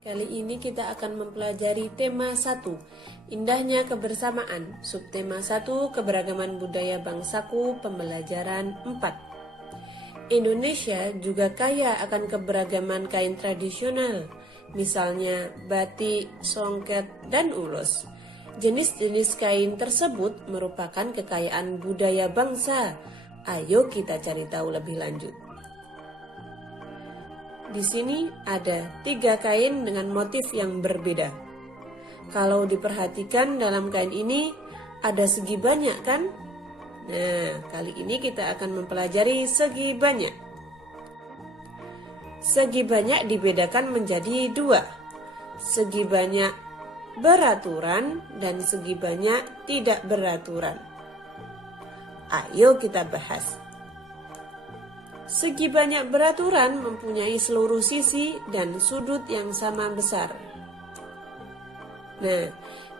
Kali ini kita akan mempelajari tema 1, Indahnya Kebersamaan, subtema 1, Keberagaman Budaya Bangsaku, pembelajaran 4. Indonesia juga kaya akan keberagaman kain tradisional, misalnya batik, songket, dan ulos. Jenis-jenis kain tersebut merupakan kekayaan budaya bangsa. Ayo kita cari tahu lebih lanjut. Di sini ada 3 kain dengan motif yang berbeda. Kalau diperhatikan dalam kain ini ada segi banyak kan? Nah, kali ini kita akan mempelajari segi banyak. Segi banyak dibedakan menjadi 2. Segi banyak beraturan dan segi banyak tidak beraturan. Ayo kita bahas. Segi banyak beraturan mempunyai seluruh sisi dan sudut yang sama besar. Nah,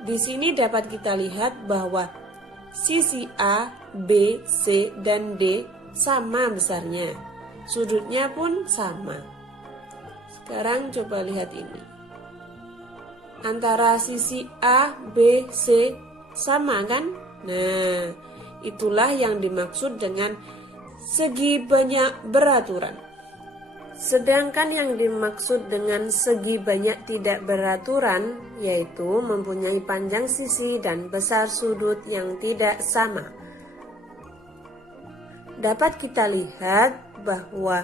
di sini dapat kita lihat bahwa sisi A, B, C, dan D sama besarnya. Sudutnya pun sama. Sekarang coba lihat ini. Antara sisi A, B, C sama kan? Nah, itulah yang dimaksud dengan segi banyak beraturan. Sedangkan yang dimaksud dengan segi banyak tidak beraturan yaitu mempunyai panjang sisi dan besar sudut yang tidak sama. Dapat kita lihat bahwa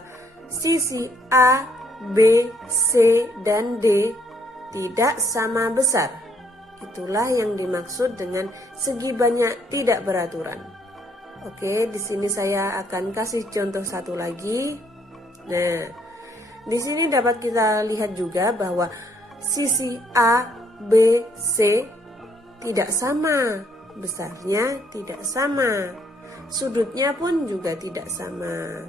sisi A, B, C, dan D tidak sama besar. Itulah yang dimaksud dengan segi banyak tidak beraturan. Oke, di sini saya akan kasih contoh satu lagi. Nah, di sini dapat kita lihat juga bahwa sisi A, B, C tidak sama, besarnya tidak sama, sudutnya pun juga tidak sama.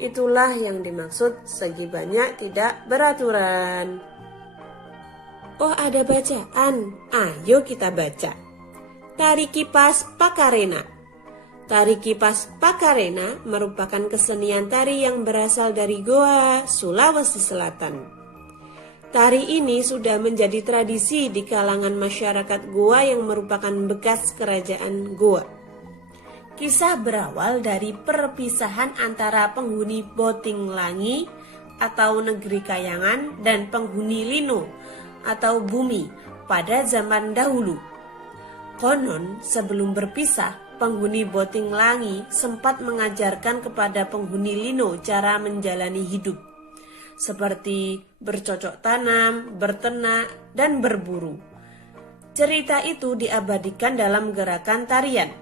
Itulah yang dimaksud segi banyak tidak beraturan. Oh, ada bacaan. Ayo kita baca. Tari Kipas Pakarena. Tari Kipas Pakarena merupakan kesenian tari yang berasal dari Goa, Sulawesi Selatan. Tari ini sudah menjadi tradisi di kalangan masyarakat Goa yang merupakan bekas kerajaan Goa. Kisah berawal dari perpisahan antara penghuni Boting Langi atau negeri Kayangan dan penghuni Lino atau bumi pada zaman dahulu. Konon sebelum berpisah, penghuni Boting Langi sempat mengajarkan kepada penghuni Lino cara menjalani hidup, seperti bercocok tanam, berternak, dan berburu. Cerita itu diabadikan dalam gerakan tarian.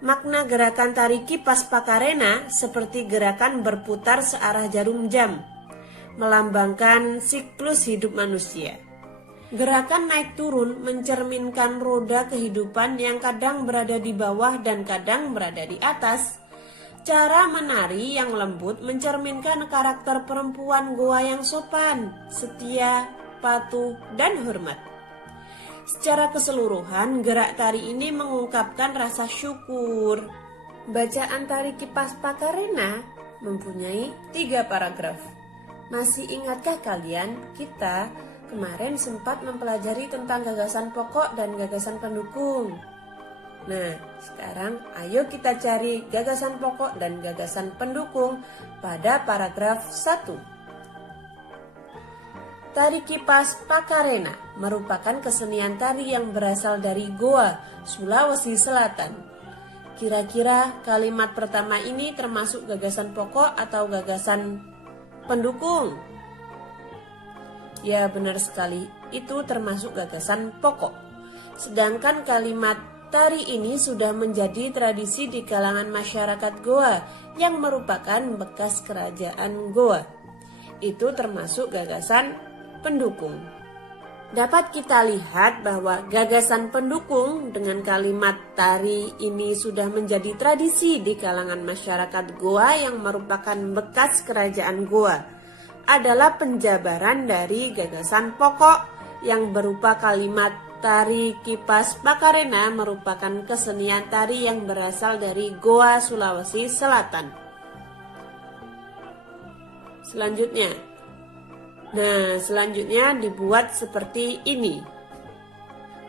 Makna gerakan tari Kipas Pakarena seperti gerakan berputar searah jarum jam, melambangkan siklus hidup manusia. Gerakan naik turun mencerminkan roda kehidupan yang kadang berada di bawah dan kadang berada di atas. Cara menari yang lembut mencerminkan karakter perempuan Goa yang sopan, setia, patuh, dan hormat. Secara keseluruhan, gerak tari ini mengungkapkan rasa syukur. Bacaan tari Kipas Pakarena mempunyai 3 paragraf. Masih ingatkah kalian kita kemarin sempat mempelajari tentang gagasan pokok dan gagasan pendukung. Nah, sekarang ayo kita cari gagasan pokok dan gagasan pendukung pada paragraf 1. Tari Kipas Pakarena merupakan kesenian tari yang berasal dari Goa, Sulawesi Selatan. Kira-kira kalimat pertama ini termasuk gagasan pokok atau gagasan pendukung? Ya, benar sekali, itu termasuk gagasan pokok. Sedangkan kalimat tari ini sudah menjadi tradisi di kalangan masyarakat Goa yang merupakan bekas kerajaan Goa. Itu termasuk gagasan pendukung. Dapat kita lihat bahwa gagasan pendukung dengan kalimat tari ini sudah menjadi tradisi di kalangan masyarakat Goa yang merupakan bekas kerajaan Goa adalah penjabaran dari gagasan pokok yang berupa kalimat tari Kipas Pakarena merupakan kesenian tari yang berasal dari Goa, Sulawesi Selatan. Selanjutnya, Nah, selanjutnya dibuat seperti ini.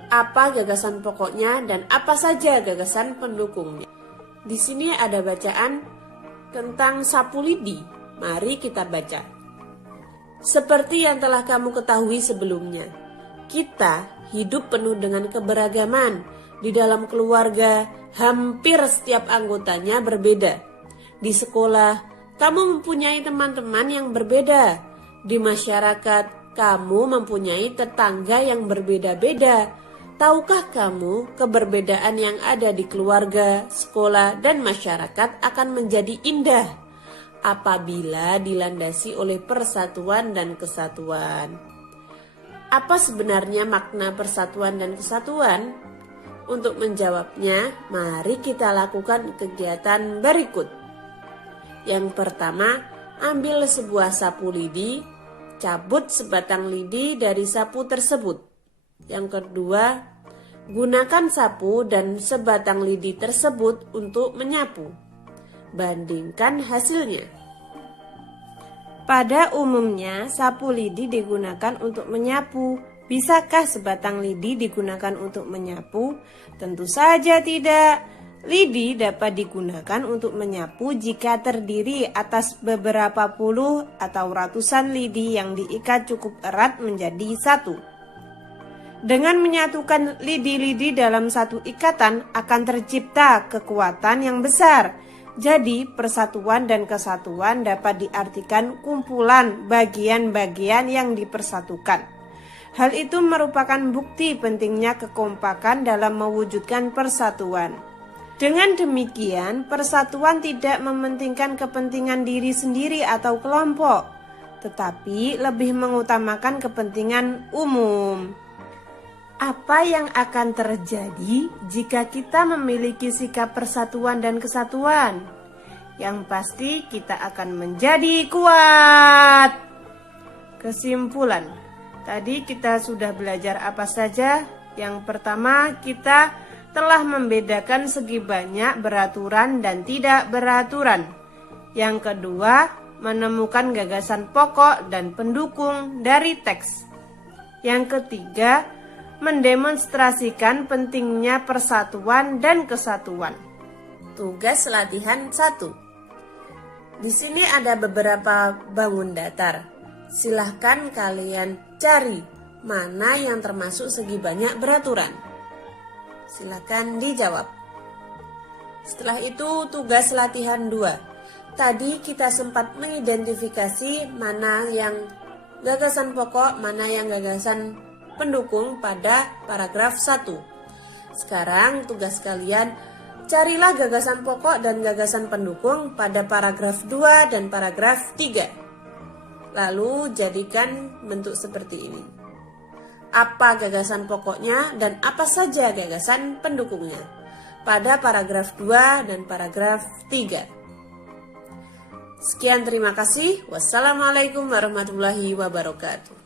Apa gagasan pokoknya dan apa saja gagasan pendukungnya? Di sini ada bacaan tentang sapu lidi. Mari kita baca. Seperti yang telah kamu ketahui sebelumnya, kita hidup penuh dengan keberagaman. Di dalam keluarga, hampir setiap anggotanya berbeda. Di sekolah, kamu mempunyai teman-teman yang berbeda. Di masyarakat, kamu mempunyai tetangga yang berbeda-beda. Tahukah kamu, keberbedaan yang ada di keluarga, sekolah, dan masyarakat akan menjadi indah apabila dilandasi oleh persatuan dan kesatuan. Apa sebenarnya makna persatuan dan kesatuan? Untuk menjawabnya, mari kita lakukan kegiatan berikut. Yang pertama, ambil sebuah sapu lidi, cabut sebatang lidi dari sapu tersebut. Yang kedua, gunakan sapu dan sebatang lidi tersebut untuk menyapu. Bandingkan hasilnya. Pada umumnya, sapu lidi digunakan untuk menyapu. Bisakah sebatang lidi digunakan untuk menyapu? Tentu saja tidak. Lidi dapat digunakan untuk menyapu jika terdiri atas beberapa puluh atau ratusan lidi yang diikat cukup erat menjadi satu. Dengan menyatukan lidi-lidi dalam satu ikatan akan tercipta kekuatan yang besar. Jadi, persatuan dan kesatuan dapat diartikan kumpulan bagian-bagian yang dipersatukan. Hal itu merupakan bukti pentingnya kekompakan dalam mewujudkan persatuan. Dengan demikian, persatuan tidak mementingkan kepentingan diri sendiri atau kelompok, tetapi lebih mengutamakan kepentingan umum. Apa yang akan terjadi jika kita memiliki sikap persatuan dan kesatuan? Yang pasti kita akan menjadi kuat. Kesimpulan, tadi kita sudah belajar apa saja? Yang pertama, kita telah membedakan segi banyak beraturan dan tidak beraturan. Yang kedua, menemukan gagasan pokok dan pendukung dari teks. Yang ketiga, mendemonstrasikan pentingnya persatuan dan kesatuan. Tugas latihan 1. Di sini ada beberapa bangun datar. Silahkan kalian cari mana yang termasuk segi banyak beraturan. Silahkan dijawab. Setelah itu tugas latihan 2. Tadi kita sempat mengidentifikasi mana yang gagasan pokok, mana yang gagasan pendukung pada paragraf 1. Sekarang tugas kalian, carilah gagasan pokok dan gagasan pendukung pada paragraf 2 dan paragraf 3. Lalu jadikan bentuk seperti ini. Apa gagasan pokoknya dan apa saja gagasan pendukungnya pada paragraf 2 dan paragraf 3. Sekian, terima kasih. Wassalamualaikum warahmatullahi wabarakatuh.